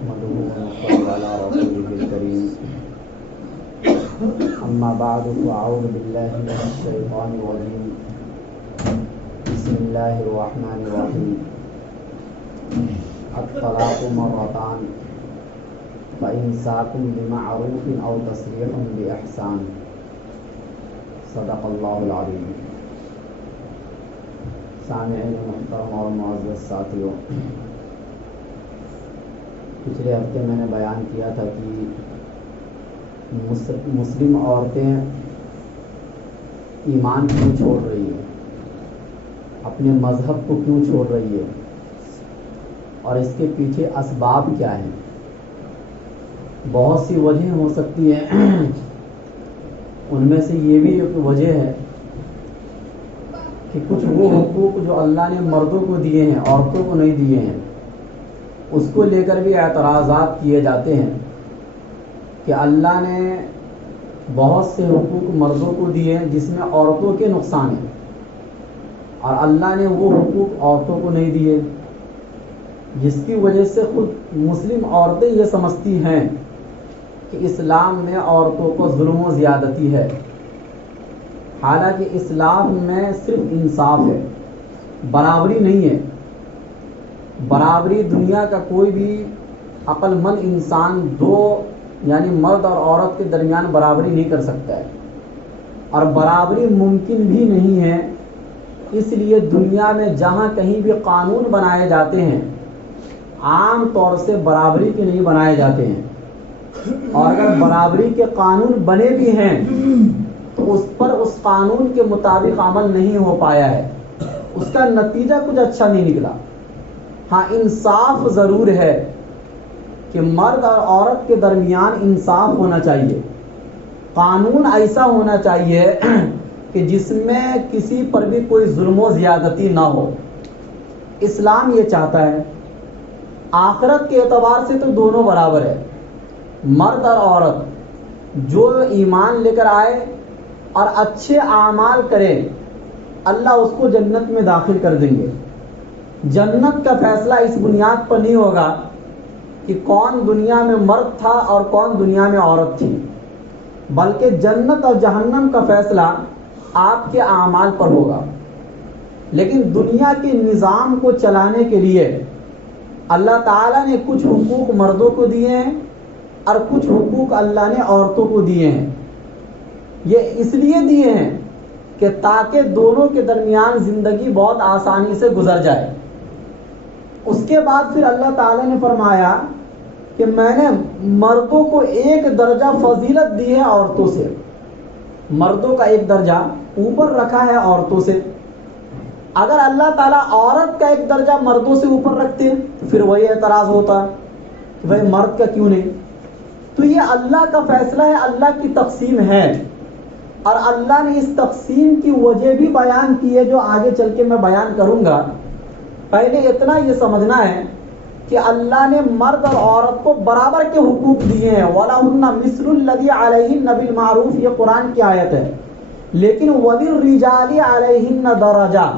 نحمده ونصلي على رسوله الكريم أما بعد فأعوذ بالله من الشيطان الرجيم بسم الله الرحمن الرحيم الطلاق مرتان فإمساك بمعروف أو تسريح بإحسان صدق الله العظيم. سامعین محترم اور معزز ساتھیوں، پچھلے ہفتے میں نے بیان کیا تھا کہ مسلم عورتیں ایمان کیوں چھوڑ رہی ہے، اپنے مذہب کو کیوں چھوڑ رہی ہے اور اس کے پیچھے اسباب کیا ہیں. بہت سی وجہیں ہو سکتی ہیں، ان میں سے یہ بھی ایک وجہ ہے کہ کچھ وہ حقوق جو اللہ نے مردوں کو دیے ہیں عورتوں کو نہیں دیے ہیں، اس کو لے کر بھی اعتراضات کیے جاتے ہیں کہ اللہ نے بہت سے حقوق مردوں کو دیے ہیں جس میں عورتوں کے نقصان ہیں، اور اللہ نے وہ حقوق عورتوں کو نہیں دیے، جس کی وجہ سے خود مسلم عورتیں یہ سمجھتی ہیں کہ اسلام میں عورتوں کو ظلم و زیادتی ہے، حالانکہ اسلام میں صرف انصاف ہے، برابری نہیں ہے. برابری دنیا کا کوئی بھی عقل مند انسان دو یعنی مرد اور عورت کے درمیان برابری نہیں کر سکتا ہے، اور برابری ممکن بھی نہیں ہے. اس لیے دنیا میں جہاں کہیں بھی قانون بنائے جاتے ہیں عام طور سے برابری کے نہیں بنائے جاتے ہیں، اور اگر برابری کے قانون بنے بھی ہیں تو اس پر اس قانون کے مطابق عمل نہیں ہو پایا ہے، اس کا نتیجہ کچھ اچھا نہیں نکلا. ہاں، انصاف ضرور ہے کہ مرد اور عورت کے درمیان انصاف ہونا چاہیے، قانون ایسا ہونا چاہیے کہ جس میں کسی پر بھی کوئی ظلم و زیادتی نہ ہو. اسلام یہ چاہتا ہے. آخرت کے اعتبار سے تو دونوں برابر ہے، مرد اور عورت. جو ایمان لے کر آئے اور اچھے اعمال کرے اللہ اس کو جنت میں داخل کر دیں گے. جنت کا فیصلہ اس بنیاد پر نہیں ہوگا کہ کون دنیا میں مرد تھا اور کون دنیا میں عورت تھی، بلکہ جنت اور جہنم کا فیصلہ آپ کے اعمال پر ہوگا. لیکن دنیا کے نظام کو چلانے کے لیے اللہ تعالیٰ نے کچھ حقوق مردوں کو دیے ہیں اور کچھ حقوق اللہ نے عورتوں کو دیے ہیں. یہ اس لیے دیے ہیں کہ تاکہ دونوں کے درمیان زندگی بہت آسانی سے گزر جائے. اس کے بعد پھر اللہ تعالیٰ نے فرمایا کہ میں نے مردوں کو ایک درجہ فضیلت دی ہے عورتوں سے، مردوں کا ایک درجہ اوپر رکھا ہے عورتوں سے. اگر اللہ تعالیٰ عورت کا ایک درجہ مردوں سے اوپر رکھتے تو پھر وہی اعتراض ہوتا کہ بھائی مرد کا کیوں نہیں. تو یہ اللہ کا فیصلہ ہے، اللہ کی تقسیم ہے، اور اللہ نے اس تقسیم کی وجہ بھی بیان کی ہے جو آگے چل کے میں بیان کروں گا. پہلے اتنا یہ سمجھنا ہے کہ اللہ نے مرد اور عورت کو برابر کے حقوق دیے ہیں. وَلَهُنَّ مِثْلُ الَّذِي عَلَيْهِنَّ بِالْمَعْرُوفِ، یہ قرآن کی آیت ہے. لیکن وَلِلرِّجَالِ عَلَيْهِنَّ دَرَجَةٌ،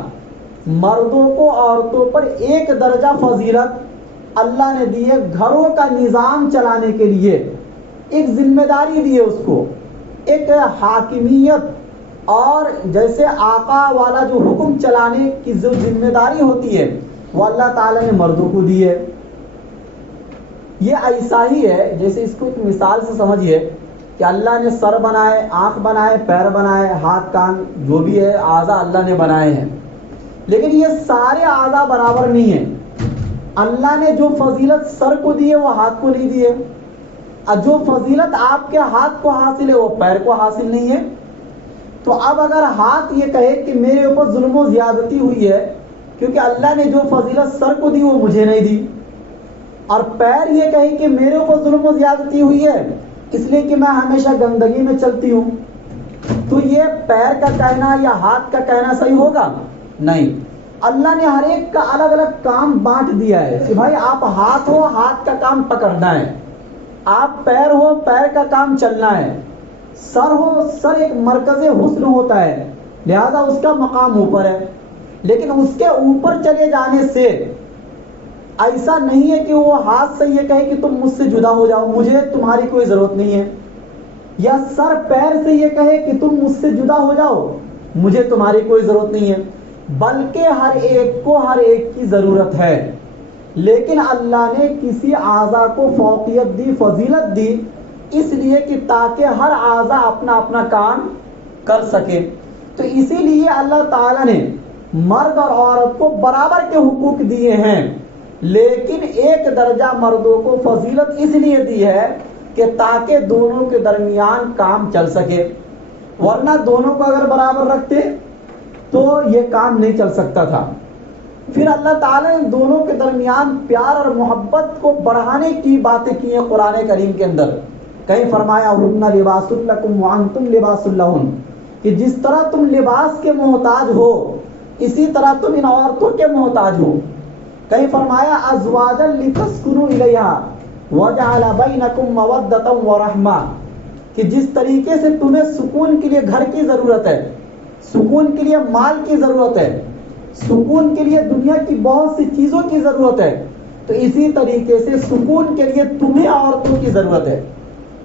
مردوں کو عورتوں پر ایک درجہ فضیلت اللہ نے دی ہے. گھروں کا نظام چلانے کے لیے ایک ذمہ داری دی ہے، اس کو ایک حاکمیت اور جیسے آقا والا جو حکم چلانے کی جو ذمہ داری ہوتی ہے وہ اللہ تعالیٰ نے مردوں کو دی ہے. یہ ایسا ہی ہے جیسے اس کو ایک مثال سے سمجھیے کہ اللہ نے سر بنائے، آنکھ بنائے، پیر بنائے، ہاتھ کان جو بھی ہے اعضاء اللہ نے بنائے ہیں، لیکن یہ سارے اعضاء برابر نہیں ہیں. اللہ نے جو فضیلت سر کو دی ہے وہ ہاتھ کو نہیں دی ہے، اور جو فضیلت آپ کے ہاتھ کو حاصل ہے وہ پیر کو حاصل نہیں ہے. تو اب اگر ہاتھ یہ کہے کہ میرے اوپر ظلم و زیادتی ہوئی ہے کیونکہ اللہ نے جو فضیلت سر کو دی وہ مجھے نہیں دی، اور پیر یہ کہے کہ میرے اوپر ظلم و زیادتی ہوئی ہے اس لیے کہ میں ہمیشہ گندگی میں چلتی ہوں، تو یہ پیر کا کہنا یا ہاتھ کا کہنا صحیح ہوگا؟ نہیں. اللہ نے ہر ایک کا الگ الگ کام بانٹ دیا ہے کہ بھائی آپ ہاتھ ہو، ہاتھ کا کام پکڑنا ہے، آپ پیر ہو، پیر کا کام چلنا ہے، سر ہو، سر ایک مرکز حسن ہوتا ہے لہذا اس کا مقام اوپر ہے. لیکن اس کے اوپر چلے جانے سے ایسا نہیں ہے کہ وہ ہاتھ سے یہ کہے کہ تم مجھ سے جدا ہو جاؤ، مجھے تمہاری کوئی ضرورت نہیں ہے، یا سر پیر سے یہ کہے کہ تم مجھ سے جدا ہو جاؤ، مجھے تمہاری کوئی ضرورت نہیں ہے، بلکہ ہر ایک کو ہر ایک کی ضرورت ہے۔ لیکن اللہ نے کسی اعضا کو فوقیت دی، فضیلت دی، اس لیے کہ تاکہ ہر اعضا اپنا اپنا کام کر سکے۔ تو اسی لیے اللہ تعالیٰ نے مرد اور عورت کو برابر کے حقوق دیے ہیں، لیکن ایک درجہ مردوں کو فضیلت اس لیے دی ہے کہ تاکہ دونوں کے درمیان کام چل سکے، ورنہ دونوں کو اگر برابر رکھتے تو یہ کام نہیں چل سکتا تھا۔ پھر اللہ تعالیٰ نے دونوں کے درمیان پیار اور محبت کو بڑھانے کی باتیں کی ہیں قرآن کریم کے اندر۔ کہیں فرمایا ہن لباس لکم وانتم لباس لہن، کہ جس طرح تم لباس کے محتاج ہو اسی طرح تم ان عورتوں کے محتاج ہو۔ کہیں فرمایا ازواجا لتسکنوا الیہا وجعل بینکم مودۃ ورحمہ، کہ جس طریقے سے تمہیں سکون کے لیے گھر کی ضرورت ہے، سکون کے لیے مال کی ضرورت ہے، سکون کے لیے دنیا کی بہت سی چیزوں کی ضرورت ہے، تو اسی طریقے سے سکون کے لیے تمہیں عورتوں کی ضرورت ہے۔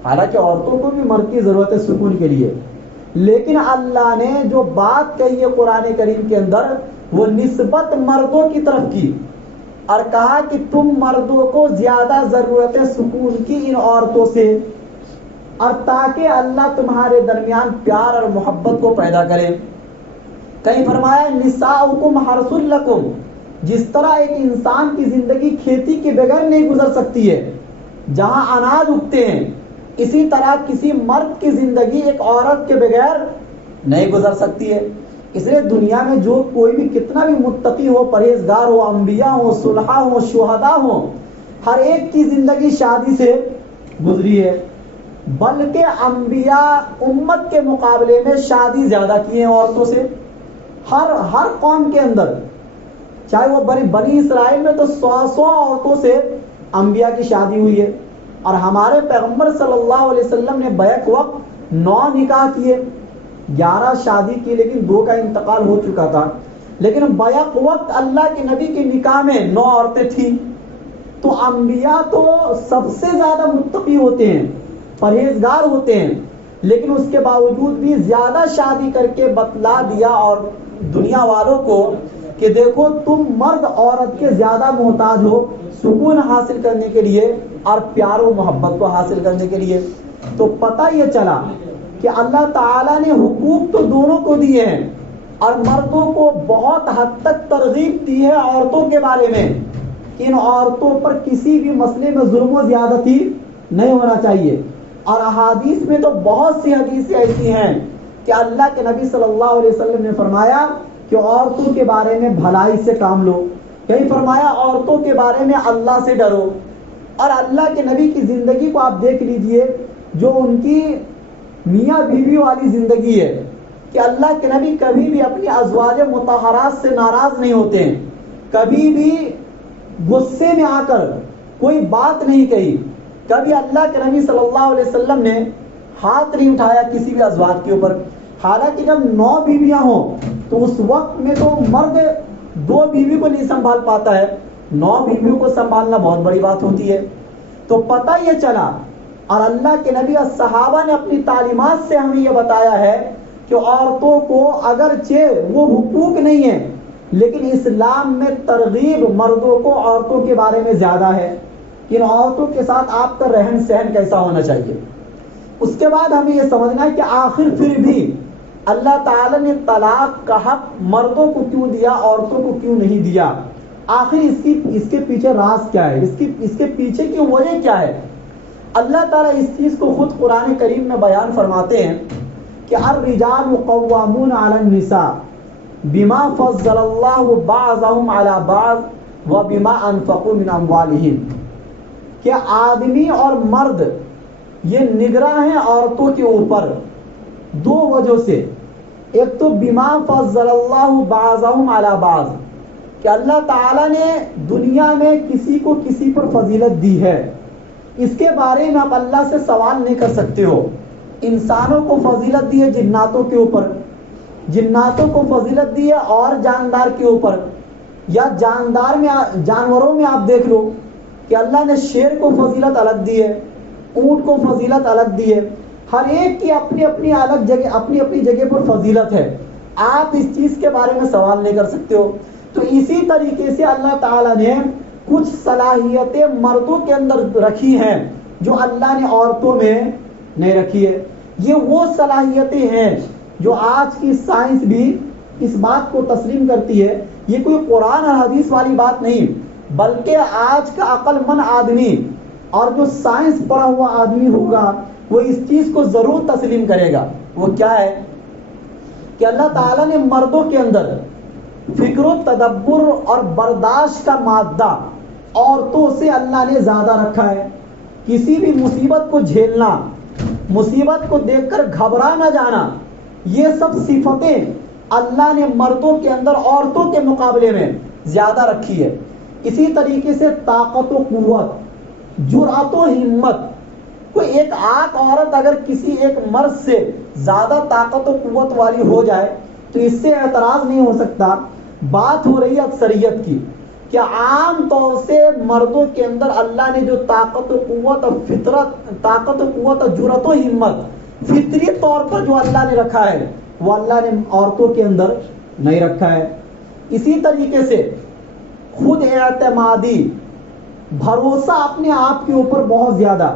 حالانکہ عورتوں کو بھی مرد کی ضرورت ہے سکون کے لیے، لیکن اللہ نے جو بات کہی ہے قرآن کریم کے اندر وہ نسبت مردوں کی طرف کی، اور کہا کہ تم مردوں کو زیادہ ضرورت ہے سکون کی ان عورتوں سے، اور تاکہ اللہ تمہارے درمیان پیار اور محبت کو پیدا کرے۔ کہیں فرمایا نساؤکم حرث لکم، جس طرح ایک انسان کی زندگی کھیتی کے بغیر نہیں گزر سکتی ہے، جہاں اناج اگتے ہیں، اسی طرح کسی مرد کی زندگی ایک عورت کے بغیر نہیں گزر سکتی ہے۔ اس لیے دنیا میں جو کوئی بھی کتنا بھی متقی ہو، پرہیزگار ہو، انبیاء ہو، صلحاء ہو، شہداء ہو، ہر ایک کی زندگی شادی سے گزری ہے، بلکہ انبیاء امت کے مقابلے میں شادی زیادہ کی ہیں عورتوں سے۔ ہر قوم کے اندر، چاہے وہ بنی اسرائیل میں تو 100 عورتوں سے انبیاء کی شادی ہوئی ہے، اور ہمارے پیغمبر صلی اللہ علیہ وسلم نے بیک وقت 9 نکاح کیے، 11 شادی کی، لیکن 2 کا انتقال ہو چکا تھا، لیکن بیک وقت اللہ کے نبی کے نکاح میں 9 عورتیں تھیں۔ تو انبیاء تو سب سے زیادہ متقی ہوتے ہیں، پرہیزگار ہوتے ہیں، لیکن اس کے باوجود بھی زیادہ شادی کر کے بتلا دیا اور دنیا والوں کو کہ دیکھو تم مرد عورت کے زیادہ محتاج ہو سکون حاصل کرنے کے لیے اور پیار و محبت کو حاصل کرنے کے لیے۔ تو پتہ یہ چلا کہ اللہ تعالیٰ نے حقوق تو دونوں کو دیے ہیں، اور مردوں کو بہت حد تک ترغیب دی ہے عورتوں کے بارے میں کہ ان عورتوں پر کسی بھی مسئلے میں ظلم و زیادتی نہیں ہونا چاہیے۔ اور احادیث میں تو بہت سی حدیثیں ایسی ہیں کہ اللہ کے نبی صلی اللہ علیہ وسلم نے فرمایا کہ عورتوں کے بارے میں بھلائی سے کام لو، کہیں فرمایا عورتوں کے بارے میں اللہ سے ڈرو۔ اور اللہ کے نبی کی زندگی کو آپ دیکھ لیجئے، جو ان کی میاں بیوی والی زندگی ہے، کہ اللہ کے نبی کبھی بھی اپنی ازواج مطہرات سے ناراض نہیں ہوتے ہیں، کبھی بھی غصے میں آ کر کوئی بات نہیں کہی، کبھی اللہ کے نبی صلی اللہ علیہ وسلم نے ہاتھ نہیں اٹھایا کسی بھی ازواج کے اوپر۔ حالانکہ جب 9 بیویاں ہوں تو اس وقت میں تو مرد 2 بیوی کو نہیں سنبھال پاتا ہے، 9 بیویوں کو سنبھالنا بہت بڑی بات ہوتی ہے۔ تو پتہ یہ چلا، اور اللہ کے نبی اور صحابہ نے اپنی تعلیمات سے ہمیں یہ بتایا ہے کہ عورتوں کو اگرچہ وہ حقوق نہیں ہیں، لیکن اسلام میں ترغیب مردوں کو عورتوں کے بارے میں زیادہ ہے کہ ان عورتوں کے ساتھ آپ کا رہن سہن کیسا ہونا چاہیے۔ اس کے بعد ہمیں یہ سمجھنا ہے کہ آخر پھر بھی اللہ تعالیٰ نے طلاق کا حق مردوں کو کیوں دیا، عورتوں کو کیوں نہیں دیا؟ آخر اس کے پیچھے راز کیا ہے، اس کے پیچھے کی وجہ کیا ہے؟ اللہ تعالیٰ اس چیز کو خود قرآن کریم میں بیان فرماتے ہیں کہ الرجال قوامون علی النساء بما فضل اللہ بعضهم علی بعض وبما انفقوا من اموالہم، کہ آدمی اور مرد یہ نگراں ہیں عورتوں کے اوپر 2 وجہ سے۔ ایک تو بما فضل اللہ بعضهم علی بعض، کہ اللہ تعالیٰ نے دنیا میں کسی کو کسی پر فضیلت دی ہے، اس کے بارے میں آپ اللہ سے سوال نہیں کر سکتے ہو۔ انسانوں کو فضیلت دی ہے جناتوں کے اوپر، جناتوں کو فضیلت دی ہے اور جاندار کے اوپر، یا جانوروں میں آپ دیکھ لو کہ اللہ نے شیر کو فضیلت الگ دی ہے، اونٹ کو فضیلت الگ دی ہے، ہر ایک کی اپنی اپنی الگ جگہ، اپنی اپنی جگہ پر فضیلت ہے. آپ اس چیز کے بارے میں سوال نہیں کر سکتے ہو. تو اسی طریقے سے اللہ تعالیٰ نے کچھ صلاحیتیں مردوں کے اندر رکھی ہیں جو اللہ نے عورتوں میں نہیں رکھی ہے. یہ وہ صلاحیتیں ہیں جو آج کی سائنس بھی اس بات کو تسلیم کرتی ہے. یہ کوئی قرآن اور حدیث والی بات نہیں، بلکہ آج کا عقل مند آدمی اور جو سائنس پڑھا ہوا آدمی ہوگا وہ اس چیز کو ضرور تسلیم کرے گا. وہ کیا ہے کہ اللہ تعالیٰ نے مردوں کے اندر فکر و تدبر اور برداشت کا مادہ عورتوں سے اللہ نے زیادہ رکھا ہے. کسی بھی مصیبت کو جھیلنا، مصیبت کو دیکھ کر گھبرا نہ جانا، یہ سب صفتیں اللہ نے مردوں کے اندر عورتوں کے مقابلے میں زیادہ رکھی ہے. اسی طریقے سے طاقت و قوت، جرأت و ہمت. کوئی ایک آنکھ عورت اگر کسی ایک مرد سے زیادہ طاقت و قوت والی ہو جائے تو اس سے اعتراض نہیں ہو سکتا. بات ہو رہی ہے اکثریت کی کہ عام طور سے مردوں کے اندر اللہ نے جو طاقت و قوت اور طاقت و قوت اور جرأت و ہمت فطری طور پر جو اللہ نے رکھا ہے وہ اللہ نے عورتوں کے اندر نہیں رکھا ہے. اسی طریقے سے خود اعتمادی، بھروسہ اپنے آپ کے اوپر بہت زیادہ،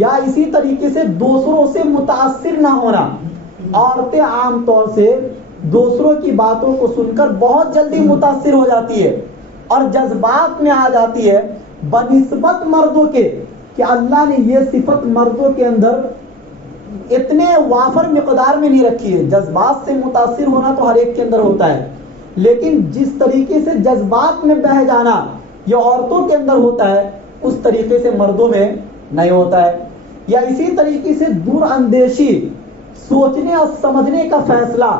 یا اسی طریقے سے دوسروں سے متاثر نہ ہونا. عورتیں عام طور سے دوسروں کی باتوں کو سن کر بہت جلدی متاثر ہو جاتی ہے اور جذبات میں آ جاتی ہے بنسبت مردوں کے کہ اللہ نے یہ صفت مردوں کے اندر اتنے وافر مقدار میں نہیں رکھی ہے. جذبات سے متاثر ہونا تو ہر ایک کے اندر ہوتا ہے، لیکن جس طریقے سے جذبات میں بہہ جانا یہ عورتوں کے اندر ہوتا ہے اس طریقے سے مردوں میں نہیں ہوتا ہے. یا اسی طریقے سے دور اندیشی، سوچنے اور سمجھنے کا فیصلہ،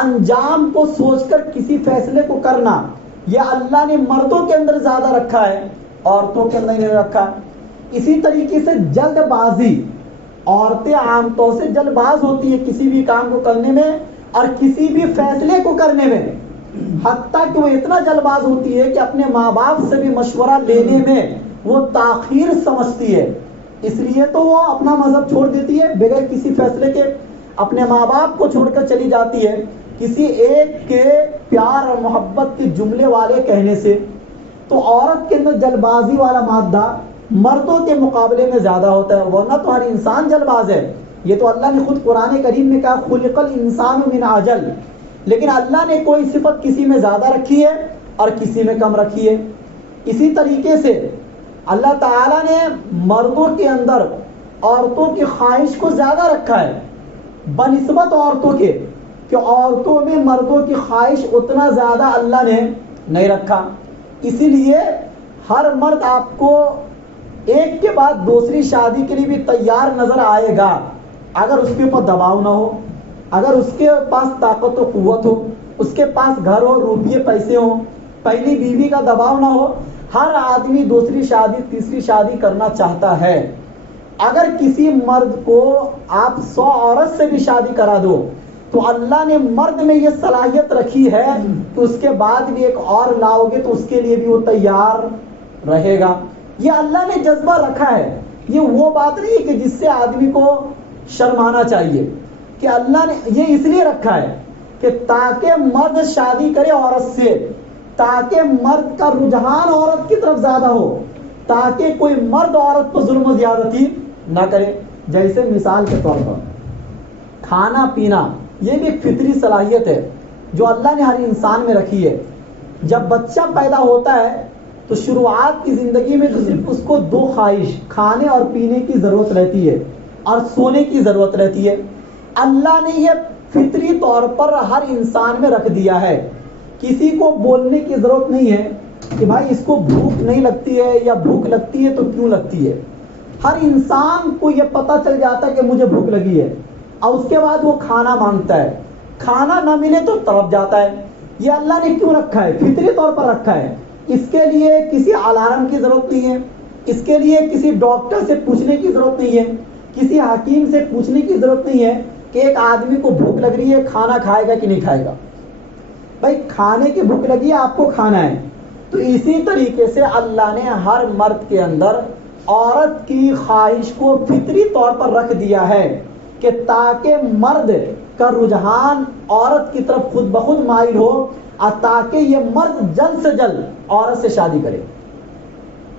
انجام کو سوچ کر کسی فیصلے کو کرنا، یہ اللہ نے مردوں کے اندر زیادہ رکھا ہے، عورتوں کے اندر نہیں رکھا. اسی طریقے سے جلد بازی، عورتیں عام طور سے جلد باز ہوتی ہیں کسی بھی کام کو کرنے میں اور کسی بھی فیصلے کو کرنے میں، حتیٰ کہ وہ اتنا جلد باز ہوتی ہے کہ اپنے ماں باپ سے بھی مشورہ لینے میں وہ تاخیر سمجھتی ہے. اس لیے تو وہ اپنا مذہب چھوڑ دیتی ہے بغیر کسی فیصلے کے، اپنے ماں باپ کو چھوڑ کر چلی جاتی ہے کسی ایک کے پیار اور محبت کے جملے والے کہنے سے. تو عورت کے اندر جلد بازی والا مادہ مردوں کے مقابلے میں زیادہ ہوتا ہے، ورنہ تو ہر انسان جلد باز ہے. یہ تو اللہ نے خود قرآن کریم میں کہا خلق الانسان من عجل. لیکن اللہ نے کوئی صفت کسی میں زیادہ رکھی ہے اور کسی میں کم رکھی ہے. اسی طریقے سے اللہ تعالیٰ نے مردوں کے اندر عورتوں کی خواہش کو زیادہ رکھا ہے بنسبت عورتوں کے، کہ عورتوں میں مردوں کی خواہش اتنا زیادہ اللہ نے نہیں رکھا. اسی لیے ہر مرد آپ کو ایک کے بعد دوسری شادی کے لیے بھی تیار نظر آئے گا اگر اس کے اوپر دباؤ نہ ہو، اگر اس کے پاس طاقت و قوت ہو، اس کے پاس گھر ہو، روپیے پیسے ہوں، پہلی بیوی کا دباؤ نہ ہو. ہر آدمی دوسری شادی تیسری شادی کرنا چاہتا ہے. اگر کسی مرد کو آپ 100 عورت سے بھی شادی کرا دو تو اللہ نے مرد میں یہ صلاحیت رکھی ہے کہ اس کے بعد بھی ایک اور لاؤ گے تو اس کے لیے بھی وہ تیار رہے گا. یہ اللہ نے جذبہ رکھا ہے. یہ وہ بات نہیں ہے کہ جس سے آدمی کو شرمانا چاہیے، کہ اللہ نے یہ اس لیے رکھا ہے کہ تاکہ مرد شادی کرے عورت سے، تاکہ مرد کا رجحان عورت کی طرف زیادہ ہو، تاکہ کوئی مرد عورت پر ظلم و زیادتی نہ کرے. جیسے مثال کے طور پر کھانا پینا، یہ بھی ایک فطری صلاحیت ہے جو اللہ نے ہر انسان میں رکھی ہے. جب بچہ پیدا ہوتا ہے تو شروعات کی زندگی میں تو صرف اس کو 2 خواہش، کھانے اور پینے کی ضرورت رہتی ہے اور سونے کی ضرورت رہتی ہے. اللہ نے یہ فطری طور پر ہر انسان میں رکھ دیا ہے. کسی کو بولنے کی ضرورت نہیں ہے کہ بھائی اس کو بھوک نہیں لگتی ہے یا بھوک لگتی ہے تو کیوں لگتی ہے. ہر انسان کو یہ پتہ چل جاتا ہے کہ مجھے بھوک لگی ہے اور اس کے بعد وہ کھانا مانگتا ہے. کھانا نہ ملے تو تڑپ جاتا ہے. یہ اللہ نے کیوں رکھا ہے؟ فطری طور پر رکھا ہے. اس کے لیے کسی الارم کی ضرورت نہیں ہے، اس کے لیے کسی ڈاکٹر سے پوچھنے کی ضرورت نہیں ہے، کسی حکیم سے پوچھنے کی ضرورت نہیں ہے کہ ایک آدمی کو بھوک لگ رہی ہے، کھانا کھائے گا کہ نہیں کھائے گا. بھائی کھانے کی بھوک لگی ہے، آپ کو کھانا ہے، تو اسی طریقے سے اللہ نے ہر مرد کے اندر عورت کی خواہش کو فطری طور پر رکھ دیا ہے کہ تاکہ مرد کا رجحان عورت کی طرف خود بخود مائل ہو، اور تاکہ یہ مرد جلد سے جلد عورت سے شادی کرے،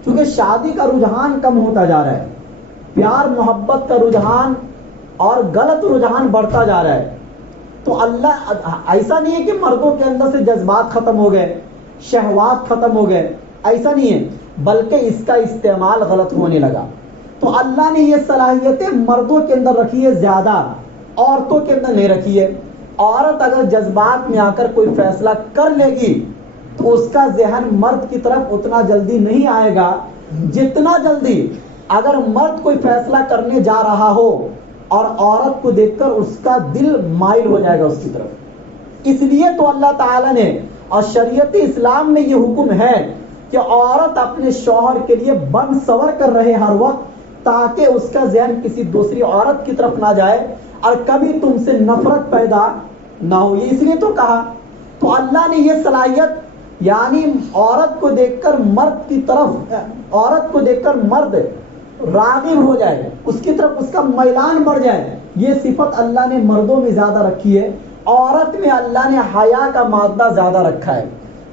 کیونکہ شادی کا رجحان کم ہوتا جا رہا ہے، پیار محبت کا رجحان اور غلط رجحان بڑھتا جا رہا ہے۔ تو اللہ ایسا نہیں ہے کہ مردوں کے اندر سے جذبات ختم ہو گئے، شہوات ختم ہو گئے، ایسا نہیں ہے، بلکہ اس کا استعمال غلط ہونے لگا۔ تو اللہ نے یہ صلاحیتیں مردوں کے اندر رکھی ہے زیادہ، عورتوں کے اندر نہیں رکھی ہے۔ عورت اگر جذبات میں آ کر کوئی فیصلہ کر لے گی تو اس کا ذہن مرد کی طرف اتنا جلدی نہیں آئے گا جتنا جلدی اگر مرد کوئی فیصلہ کرنے جا رہا ہو اور عورت کو دیکھ کر اس کا دل مائل ہو جائے گا اس کی طرف۔ اس لیے تو اللہ تعالیٰ نے اور شریعت اسلام میں یہ حکم ہے کہ عورت اپنے شوہر کے لیے بن سور کر رہے ہر وقت، تاکہ اس کا ذہن کسی دوسری عورت کی طرف نہ جائے اور کبھی تم سے نفرت پیدا نہ ہو۔ یہ اس لیے تو کہا، تو اللہ نے یہ صلاحیت یعنی عورت کو دیکھ کر مرد کی طرف، عورت کو دیکھ کر مرد راغب ہو جائے، اس کی طرف اس کا میلان بڑھ جائے، یہ صفت اللہ نے مردوں میں زیادہ رکھی ہے۔ عورت میں اللہ نے حیا کا مادہ زیادہ رکھا ہے،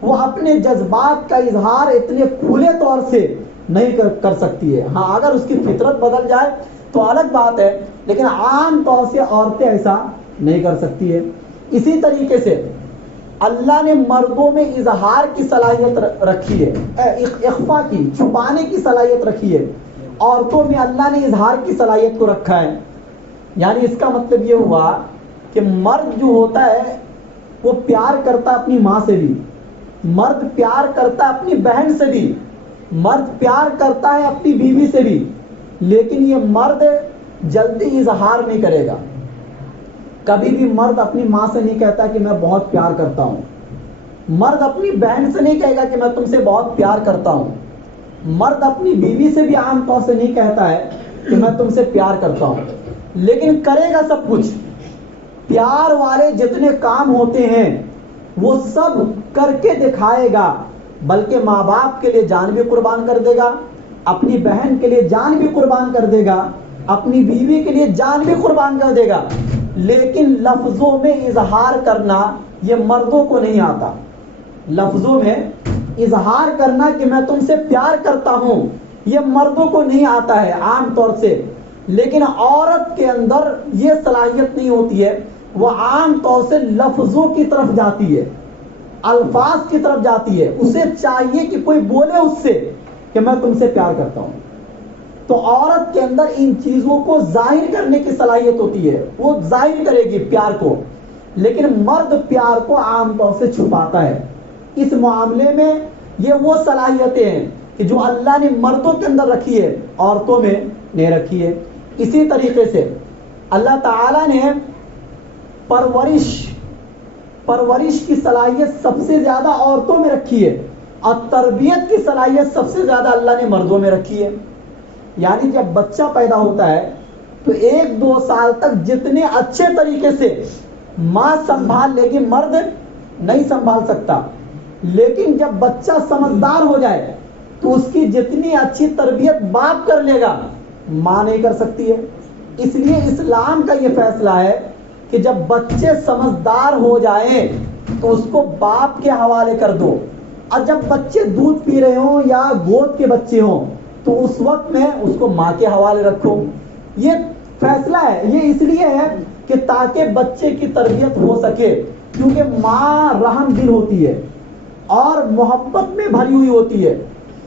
وہ اپنے جذبات کا اظہار اتنے کھلے طور سے نہیں کر سکتی ہے۔ ہاں اگر اس کی فطرت بدل جائے تو الگ بات ہے، لیکن عام طور سے عورتیں ایسا نہیں کر سکتی ہے۔ اسی طریقے سے اللہ نے مردوں میں اظہار کی صلاحیت رکھی ہے، اخفا کی، چھپانے کی صلاحیت رکھی ہے۔ عورتوں میں اللہ نے اظہار کی صلاحیت کو رکھا ہے۔ یعنی اس کا مطلب یہ ہوا کہ مرد جو ہوتا ہے وہ پیار کرتا اپنی ماں سے بھی، مرد پیار کرتا اپنی بہن سے بھی، مرد پیار کرتا ہے اپنی بیوی سے بھی، لیکن یہ مرد جلدی اظہار نہیں کرے گا۔ کبھی بھی مرد اپنی ماں سے نہیں کہتا کہ میں بہت پیار کرتا ہوں، مرد اپنی بہن سے نہیں کہے گا کہ میں تم سے بہت پیار کرتا ہوں، مرد اپنی بیوی سے بھی عام طور سے نہیں کہتا ہے کہ میں تم سے پیار کرتا ہوں، لیکن کرے گا سب کچھ۔ پیار والے جتنے کام ہوتے ہیں وہ سب کر کے دکھائے گا، بلکہ ماں باپ کے لیے جان بھی قربان کر دے گا، اپنی بہن کے لیے جان بھی قربان کر دے گا، اپنی بیوی کے لیے جان بھی قربان کر دے گا، لیکن لفظوں میں اظہار کرنا یہ مردوں کو نہیں آتا۔ لفظوں میں اظہار کرنا کہ میں تم سے پیار کرتا ہوں یہ مردوں کو نہیں آتا ہے عام طور سے، لیکن عورت کے اندر یہ صلاحیت نہیں ہوتی ہے، وہ عام طور سے لفظوں کی طرف جاتی ہے، الفاظ کی طرف جاتی ہے، اسے چاہیے کہ کوئی بولے اس سے کہ میں تم سے پیار کرتا ہوں۔ تو عورت کے اندر ان چیزوں کو ظاہر کرنے کی صلاحیت ہوتی ہے، وہ ظاہر کرے گی پیار کو، لیکن مرد پیار کو عام طور سے چھپاتا ہے۔ اس معاملے میں یہ وہ صلاحیتیں ہیں کہ جو اللہ نے مردوں کے اندر رکھی ہے، عورتوں میں نہیں رکھی ہے۔ اسی طریقے سے اللہ تعالیٰ نے پرورش کی صلاحیت سب سے زیادہ عورتوں میں رکھی ہے، اور تربیت کی صلاحیت سب سے زیادہ اللہ نے مردوں میں رکھی ہے۔ یعنی جب بچہ پیدا ہوتا ہے تو 1-2 سال تک جتنے اچھے طریقے سے ماں سنبھال لے گی مرد نہیں سنبھال سکتا، لیکن جب بچہ سمجھدار ہو جائے تو اس کی جتنی اچھی تربیت باپ کر لے گا ماں نہیں کر سکتی ہے۔ اس لیے اسلام کا یہ فیصلہ ہے کہ جب بچے سمجھدار ہو جائیں تو اس کو باپ کے حوالے کر دو، اور جب بچے دودھ پی رہے ہوں یا گود کے بچے ہوں تو اس وقت میں اس کو ماں کے حوالے رکھو۔ یہ فیصلہ ہے، یہ اس لیے ہے کہ تاکہ بچے کی تربیت ہو سکے، کیونکہ ماں رحم دل ہوتی ہے اور محبت میں بھری ہوئی ہوتی ہے،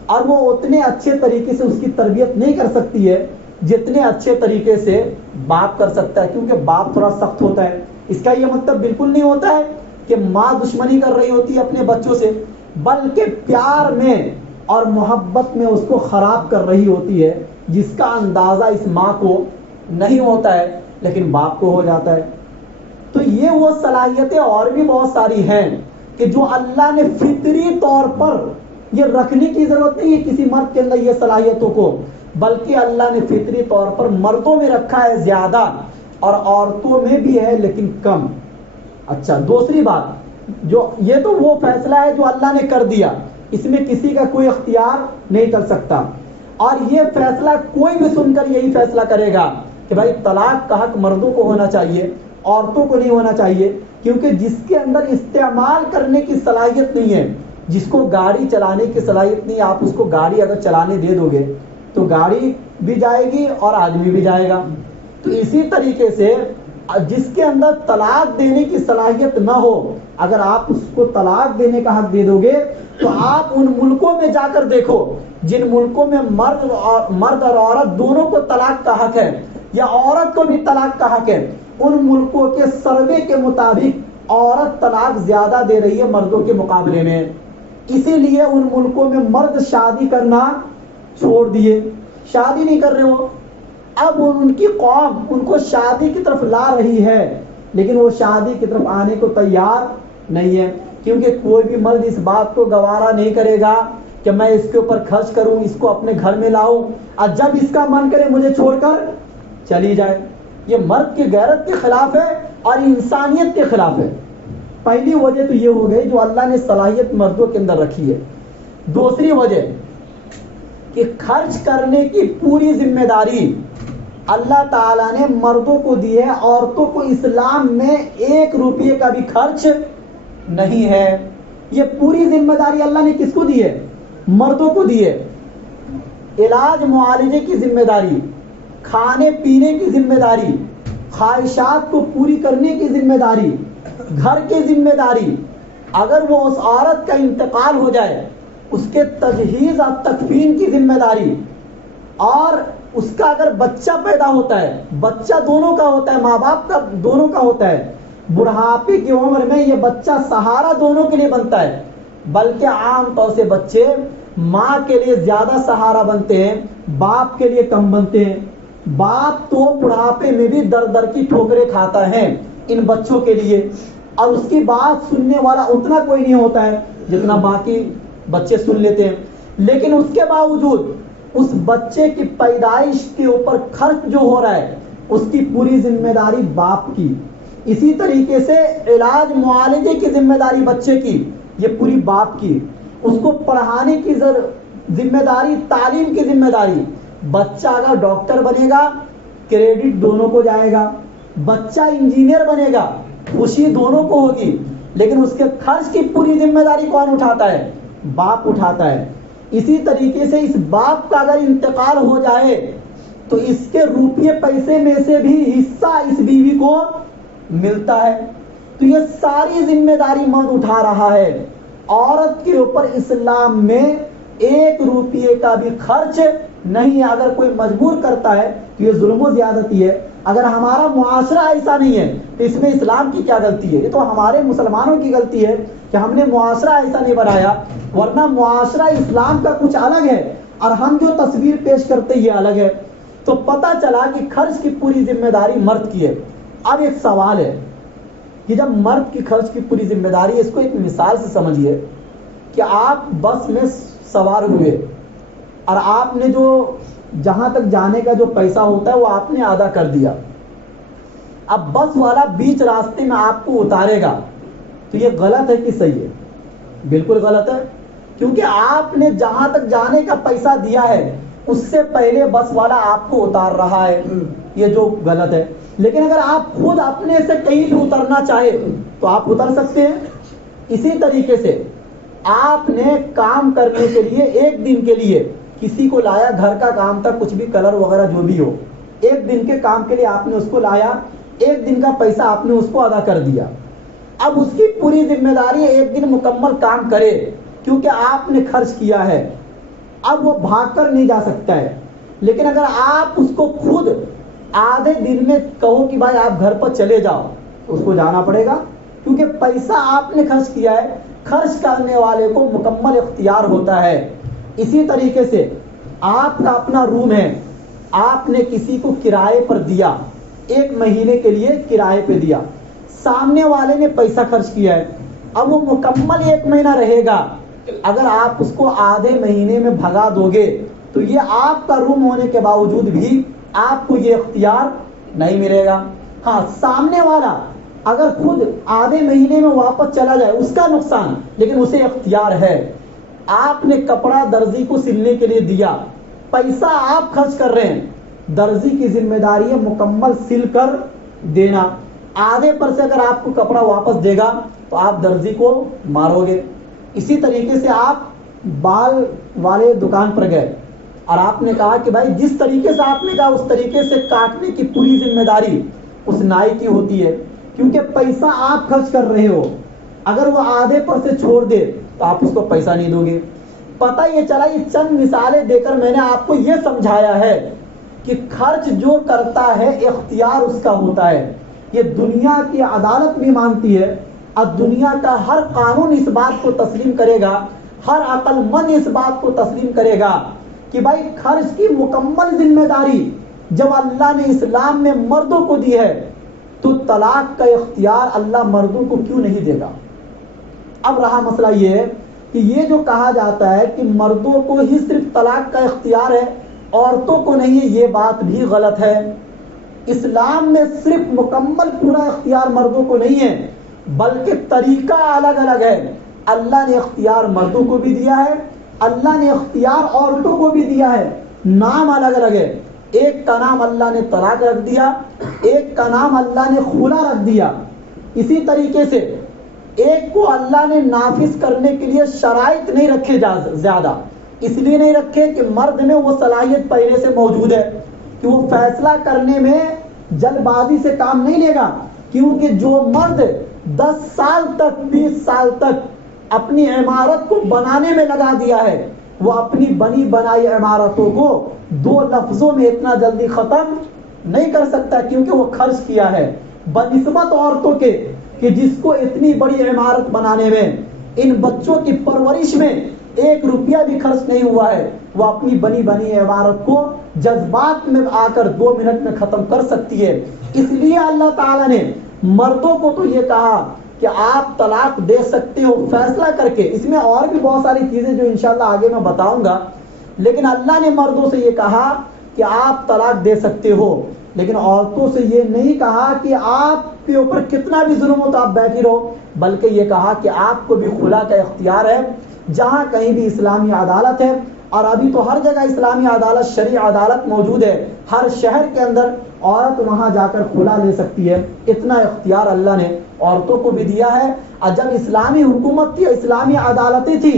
اور وہ اتنے اچھے طریقے سے اس کی تربیت نہیں کر سکتی ہے جتنے اچھے طریقے سے باپ کر سکتا ہے، کیونکہ باپ تھوڑا سخت ہوتا ہے۔ اس کا یہ مطلب بالکل نہیں ہوتا ہے کہ ماں دشمنی کر رہی ہوتی ہے اپنے بچوں سے، بلکہ پیار میں اور محبت میں اس کو خراب کر رہی ہوتی ہے، جس کا اندازہ اس ماں کو نہیں ہوتا ہے لیکن باپ کو ہو جاتا ہے۔ تو یہ وہ صلاحیتیں اور بھی بہت ساری ہیں کہ جو اللہ نے فطری طور پر، یہ رکھنے کی ضرورت نہیں ہے کسی مرد کے اندر یہ صلاحیتوں کو، بلکہ اللہ نے فطری طور پر مردوں میں رکھا ہے زیادہ اور عورتوں میں بھی ہے لیکن کم۔ اچھا، دوسری بات جو یہ تو وہ فیصلہ ہے جو اللہ نے کر دیا، اس میں کسی کا کوئی اختیار نہیں چل سکتا. اور یہ فیصلہ کوئی بھی سن کر یہی فیصلہ کرے گا کہ بھائی طلاق کا حق مردوں کو ہونا چاہیے، عورتوں کو نہیں ہونا چاہیے، کیونکہ جس کے اندر استعمال کرنے کی صلاحیت نہیں ہے، جس کو گاڑی چلانے کی صلاحیت نہیں ہے، آپ اس کو گاڑی اگر چلانے دے دو گے تو گاڑی بھی جائے گی اور آدمی بھی جائے گا. تو اسی طریقے سے جس کے اندر طلاق دینے کی صلاحیت نہ ہو، اگر آپ اس کو طلاق دینے کا حق دے دو گے تو آپ ان ملکوں میں جا کر دیکھو جن ملکوں میں مرد اور عورت دونوں کو طلاق کا حق ہے، یا عورت کو بھی طلاق کا حق ہے، ان ملکوں کے سروے کے مطابق عورت طلاق زیادہ دے رہی ہے مردوں کے مقابلے میں. اسی لیے ان ملکوں میں مرد شادی کرنا چھوڑ دیے، شادی نہیں کر رہے ہو. اب ان کی قوم ان کو شادی کی طرف لا رہی ہے، لیکن وہ شادی کی طرف آنے کو تیار نہیں ہے، کیونکہ کوئی بھی مرد اس بات کو گوارا نہیں کرے گا کہ میں اس کے اوپر خرچ کروں، اس کو اپنے گھر میں لاؤں، اور جب اس کا من کرے مجھے چھوڑ کر چلی جائے. یہ مرد کی غیرت کے خلاف ہے اور انسانیت کے خلاف ہے. پہلی وجہ تو یہ ہو گئی جو اللہ نے صلاحیت مردوں کے اندر رکھی ہے. دوسری وجہ کہ خرچ کرنے کی پوری ذمہ داری اللہ تعالیٰ نے مردوں کو دی ہے، عورتوں کو اسلام میں 1 روپیے کا بھی خرچ نہیں ہے. یہ پوری ذمہ داری اللہ نے کس کو دی ہے؟ مردوں کو دی ہے. علاج معالجے کی ذمہ داری، کھانے پینے کی ذمہ داری، خواہشات کو پوری کرنے کی ذمہ داری، گھر کی ذمہ داری. اگر وہ اس عورت کا انتقال ہو جائے اس کے تجہیز اور تکفین کی ذمہ داری، اور اس کا اگر بچہ پیدا ہوتا ہے، بچہ دونوں کا ہوتا ہے، ماں باپ کا دونوں کا ہوتا ہے، بڑھاپے کی عمر میں یہ بچہ سہارا دونوں کے لیے بنتا ہے. بلکہ عام طور سے بچے ماں کے لیے زیادہ سہارا بنتے ہیں، باپ کے لیے کم بنتے ہیں. باپ تو بڑھاپے میں بھی در در کی ٹھوکریں کھاتا ہے ان بچوں کے لیے، اور اس کی بات سننے والا اتنا کوئی نہیں ہوتا ہے جتنا باقی بچے سن لیتے ہیں. لیکن اس کے باوجود اس بچے کی پیدائش کے اوپر خرچ جو ہو رہا ہے اس کی پوری ذمہ داری باپ کی. اسی طریقے سے علاج معالجے کی ذمہ داری بچے کی، یہ پوری باپ کی. اس کو پڑھانے کی ذمہ داری، تعلیم کی ذمہ داری. بچہ اگر ڈاکٹر بنے گا کریڈٹ دونوں کو جائے گا، بچہ انجینئر بنے گا خوشی دونوں کو ہوگی، لیکن اس کے خرچ کی پوری ذمہ داری کون اٹھاتا ہے؟ باپ اٹھاتا ہے. اسی طریقے سے اس باپ کا اگر انتقال ہو جائے تو اس کے روپیے پیسے میں سے بھی حصہ اس بیوی کو ملتا ہے. تو یہ ساری ذمہ داری مرد اٹھا رہا ہے. عورت کے اوپر اسلام میں 1 روپیے کا بھی خرچ نہیں ہے. اگر کوئی مجبور کرتا ہے تو یہ ظلم و زیادتی ہے. اگر ہمارا معاشرہ ایسا نہیں ہے تو اس میں اسلام کی کیا غلطی ہے؟ یہ تو ہمارے مسلمانوں کی غلطی ہے کہ ہم نے معاشرہ ایسا نہیں بنایا، ورنہ معاشرہ اسلام کا کچھ الگ ہے اور ہم جو تصویر پیش کرتے یہ الگ ہے. تو پتہ چلا کہ خرچ کی پوری ذمہ داری مرد کی ہے. اب ایک سوال ہے کہ جب مرد کی خرچ کی پوری ذمہ داری ہے، اس کو ایک مثال سے سمجھیے کہ آپ بس میں سوار ہوئے اور آپ نے جو جہاں تک جانے کا جو پیسہ ہوتا ہے وہ آپ نے ادا کر دیا. اب بس والا بیچ راستے میں آپ کو اتارے گا تو یہ غلط ہے کہ صحیح ہے؟ بالکل غلط ہے، کیونکہ آپ نے جہاں تک جانے کا پیسہ دیا ہے اس سے پہلے بس والا آپ کو اتار رہا ہے، یہ جو غلط ہے. لیکن اگر آپ خود اپنے سے کہیں بھی اترنا چاہے تو آپ اتر سکتے ہیں. اسی طریقے سے آپ نے کام کرنے کے لیے 1 دن کے لیے کسی کو لایا، گھر کا کام تھا، کچھ بھی کلر وغیرہ جو بھی ہو، 1 دن کے کام کے لیے آپ نے اس کو لایا، 1 دن کا پیسہ آپ نے اس کو ادا کر دیا. اب اس کی پوری ذمہ داری 1 دن مکمل کام کرے کیونکہ آپ نے خرچ کیا ہے. اب وہ بھاگ کر نہیں جا سکتا ہے. لیکن اگر آپ اس کو خود آدھے دن میں کہو کہ بھائی آپ گھر پر چلے جاؤ تو اس کو جانا پڑے گا، کیونکہ پیسہ آپ نے خرچ کیا ہے. خرچ کرنے والے کو مکمل اختیار ہوتا ہے. اسی طریقے سے آپ کا اپنا روم ہے، آپ نے کسی کو کرائے پر دیا، 1 مہینے کے لیے کرائے پہ دیا، سامنے والے نے پیسہ خرچ کیا ہے. اب وہ مکمل 1 مہینہ رہے گا. اگر آپ اس کو آدھے مہینے میں بھگا دو گے تو یہ آپ کا روم ہونے کے باوجود بھی آپ کو یہ اختیار نہیں ملے گا. ہاں، سامنے والا اگر خود آدھے مہینے میں واپس چلا جائے اس کا نقصان، لیکن اسے اختیار ہے. آپ نے کپڑا درزی کو سلنے کے لیے دیا، پیسہ آپ خرچ کر رہے ہیں، درزی کی ذمہ داری ہے مکمل سل کر دینا. آدھے پر سے اگر آپ کو کپڑا واپس دے گا تو آپ درزی کو مارو گے. اسی طریقے سے آپ بال والے دکان پر گئے اور آپ نے کہا کہ بھائی جس طریقے سے آپ نے کہا اس طریقے سے کاٹنے کی پوری ذمہ داری اس نائی کی ہوتی ہے، کیونکہ پیسہ آپ خرچ کر رہے ہو. اگر وہ آدھے پر سے چھوڑ دے تو آپ اس کو پیسہ نہیں دو گے. پتہ یہ چلا، یہ چند مثالیں دے کر میں نے آپ کو یہ سمجھایا ہے کہ خرچ جو کرتا ہے اختیار اس کا ہوتا ہے. یہ دنیا کی عدالت بھی مانتی ہے اور دنیا کا ہر قانون اس بات کو تسلیم کرے گا، ہر عقل مند اس بات کو تسلیم کرے گا کہ بھائی خرچ کی مکمل ذمہ داری جب اللہ نے اسلام میں مردوں کو دی ہے تو طلاق کا اختیار اللہ مردوں کو کیوں نہیں دے گا؟ اب رہا مسئلہ یہ ہے کہ یہ جو کہا جاتا ہے کہ مردوں کو ہی صرف طلاق کا اختیار ہے، عورتوں کو نہیں ہے، یہ بات بھی غلط ہے. اسلام میں صرف مکمل پورا اختیار مردوں کو نہیں ہے، بلکہ طریقہ الگ الگ ہے. اللہ نے اختیار مردوں کو بھی دیا ہے، اللہ نے اختیار عورتوں کو بھی دیا ہے، نام الگ الگ ہے. ایک کا نام اللہ نے طلاق رکھ دیا، ایک کا نام اللہ نے خلا رکھ دیا. اسی طریقے سے ایک کو اللہ نے نافذ کرنے کے لیے شرائط نہیں رکھے زیادہ، اس لیے نہیں رکھے کہ مرد میں وہ صلاحیت پہلے سے موجود ہے کہ وہ فیصلہ کرنے میں جلد بازی سے کام نہیں لے گا. کیونکہ جو مرد 10 سال تک 20 سال تک اپنی عمارت کو بنانے میں لگا دیا ہے، وہ اپنی بنی بنائی عمارتوں کو 2 لفظوں میں اتنا جلدی ختم نہیں کر سکتا، کیونکہ وہ خرچ کیا ہے. بنسبت عورتوں کے کہ جس کو اتنی بڑی عمارت بنانے میں، ان بچوں کی پرورش میں 1 روپیہ بھی خرچ نہیں ہوا ہے، وہ اپنی بنی بنی عمارت کو جذبات میں آ کر 2 منٹ میں ختم کر سکتی ہے. اس لیے اللہ تعالیٰ نے مردوں کو تو یہ کہا کہ آپ طلاق دے سکتے ہو فیصلہ کر کے. اس میں اور بھی بہت ساری چیزیں جو انشاءاللہ آگے میں بتاؤں گا، لیکن اللہ نے مردوں سے یہ کہا کہ آپ طلاق دے سکتے ہو، لیکن عورتوں سے یہ نہیں کہا کہ آپ کے اوپر کتنا بھی ظلم ہو تو آپ بیٹھی رہو، بلکہ یہ کہا کہ آپ کو بھی خلا کا اختیار ہے. جہاں کہیں بھی اسلامی عدالت ہے، اور ابھی تو ہر جگہ اسلامی عدالت شرعی عدالت موجود ہے، ہر شہر کے اندر عورت وہاں جا کر خلا لے سکتی ہے. اتنا اختیار اللہ نے عورتوں کو بھی دیا ہے. اور جب اسلامی حکومت تھی، اسلامی عدالتیں تھی،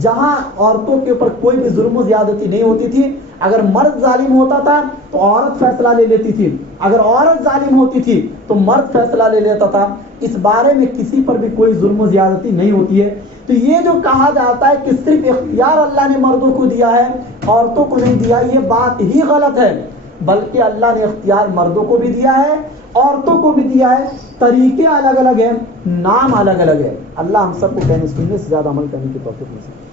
جہاں عورتوں کے اوپر کوئی بھی ظلم و زیادتی نہیں ہوتی تھی. اگر مرد ظالم ہوتا تھا تو عورت فیصلہ لے لیتی تھی، اگر عورت ظالم ہوتی تھی تو مرد فیصلہ لے لیتا تھا. اس بارے میں کسی پر بھی کوئی ظلم و زیادتی نہیں ہوتی ہے. تو یہ جو کہا جاتا ہے کہ صرف اختیار اللہ نے مردوں کو دیا ہے عورتوں کو نہیں دیا، یہ بات ہی غلط ہے. بلکہ اللہ نے اختیار مردوں کو بھی دیا ہے، عورتوں کو بھی دیا ہے. طریقے الگ الگ ہیں، نام الگ الگ ہے. اللہ ہم سب کو کہنے سننے سے زیادہ عمل کرنے کی توفیق نصیب.